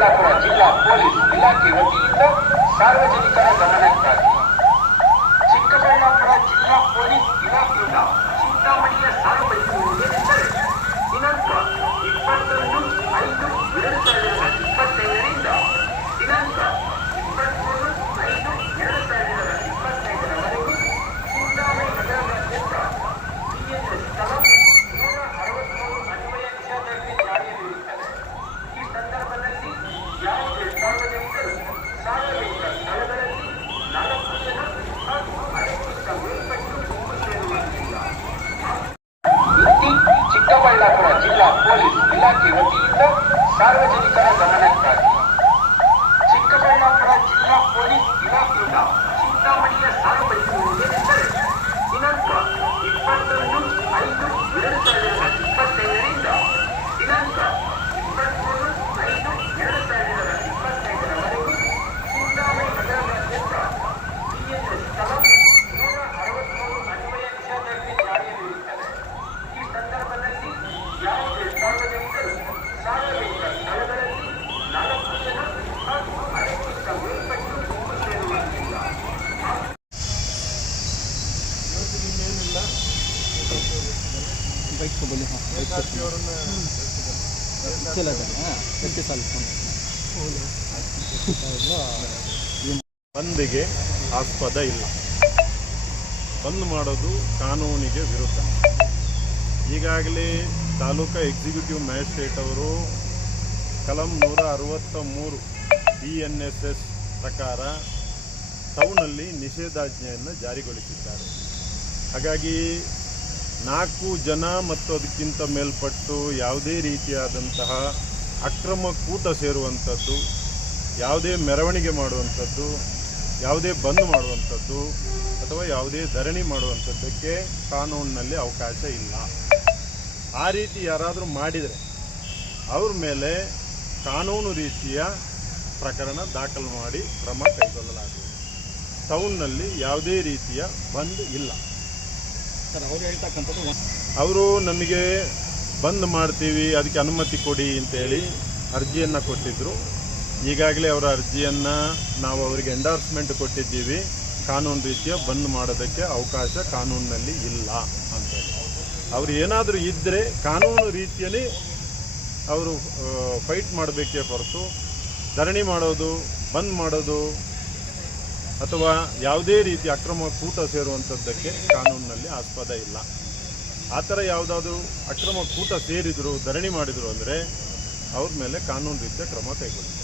जिल्हा जिल्हा पोलीस इलाके व विविध सार्वजनिक कार्यक्रमांना சார்வஜனிக்கரை சொன்ன ಬೈಕ್ ಹಾಂ, ಬೈಕ್ ಸಾಲ ಬಂದಿಗೆ ಆಸ್ಪದ ಇಲ್ಲ. ಬಂದ್ ಮಾಡೋದು ಕಾನೂನಿಗೆ ವಿರುದ್ಧ. ಈಗಾಗಲೇ ತಾಲೂಕಾ ಎಕ್ಸಿಕ್ಯೂಟಿವ್ ಮ್ಯಾಜಿಸ್ಟ್ರೇಟ್ ಅವರು ಕಲಂ ನೂರ ಅರವತ್ತ ಮೂರು ಬಿ ಎನ್ ಎಸ್ ಎಸ್ ಪ್ರಕಾರ ಟೌನಲ್ಲಿ ನಿಷೇಧಾಜ್ಞೆಯನ್ನು ಜಾರಿಗೊಳಿಸಿದ್ದಾರೆ. ಹಾಗಾಗಿ ನಾಲ್ಕು ಜನ ಮತ್ತು ಅದಕ್ಕಿಂತ ಮೇಲ್ಪಟ್ಟು ಯಾವುದೇ ರೀತಿಯಾದಂತಹ ಅಕ್ರಮ ಕೂಟ ಸೇರುವಂಥದ್ದು, ಯಾವುದೇ ಮೆರವಣಿಗೆ ಮಾಡುವಂಥದ್ದು, ಯಾವುದೇ ಬಂದ್ ಮಾಡುವಂಥದ್ದು ಅಥವಾ ಯಾವುದೇ ಧರಣಿ ಮಾಡುವಂಥದ್ದಕ್ಕೆ ಕಾನೂನಿನಲ್ಲಿ ಅವಕಾಶ ಇಲ್ಲ. ಆ ರೀತಿ ಯಾರಾದರೂ ಮಾಡಿದರೆ ಅವ್ರ ಮೇಲೆ ಕಾನೂನು ರೀತಿಯ ಪ್ರಕರಣ ದಾಖಲು ಮಾಡಿ ಕ್ರಮ ಕೈಗೊಳ್ಳಲಾಗುವುದು ಟೌನ್ನಲ್ಲಿ ಯಾವುದೇ ರೀತಿಯ ಬಂದ್ ಇಲ್ಲ. ಅವರು ನಮಗೆ ಬಂದ್ ಮಾಡ್ತೀವಿ, ಅದಕ್ಕೆ ಅನುಮತಿ ಕೊಡಿ ಅಂತೇಳಿ ಅರ್ಜಿಯನ್ನು ಕೊಟ್ಟಿದ್ದರು ಈಗಾಗಲೇ ಅವರ ಅರ್ಜಿಯನ್ನು ನಾವು ಅವರಿಗೆ ಎಂಡಾರ್ಸ್ಮೆಂಟ್ ಕೊಟ್ಟಿದ್ದೀವಿ. ಕಾನೂನು ರೀತಿಯ ಬಂದ್ ಮಾಡೋದಕ್ಕೆ ಅವಕಾಶ ಕಾನೂನಿನಲ್ಲಿ ಇಲ್ಲ ಅಂತೇಳಿ. ಅವ್ರು ಏನಾದರೂ ಇದ್ದರೆ ಕಾನೂನು ರೀತಿಯಲ್ಲಿ ಅವರು ಫೈಟ್ ಮಾಡಬೇಕೇ ಹೊರತು, ಧರಣಿ ಮಾಡೋದು, ಬಂದ್ ಮಾಡೋದು ಅಥವಾ ಯಾವುದೇ ರೀತಿ ಅಕ್ರಮ ಕೂಟ ಸೇರುವಂಥದ್ದಕ್ಕೆ ಕಾನೂನಿನಲ್ಲಿ ಆಸ್ಪದ ಇಲ್ಲ. ಆ ಥರ ಯಾವುದಾದ್ರೂ ಅಕ್ರಮ ಕೂಟ ಸೇರಿದ್ರು, ಧರಣಿ ಮಾಡಿದರು ಅಂದರೆ ಅವ್ರ ಮೇಲೆ ಕಾನೂನು ರೀತಿಯ ಕ್ರಮ ಕೈಗೊಳ್ಳಿ.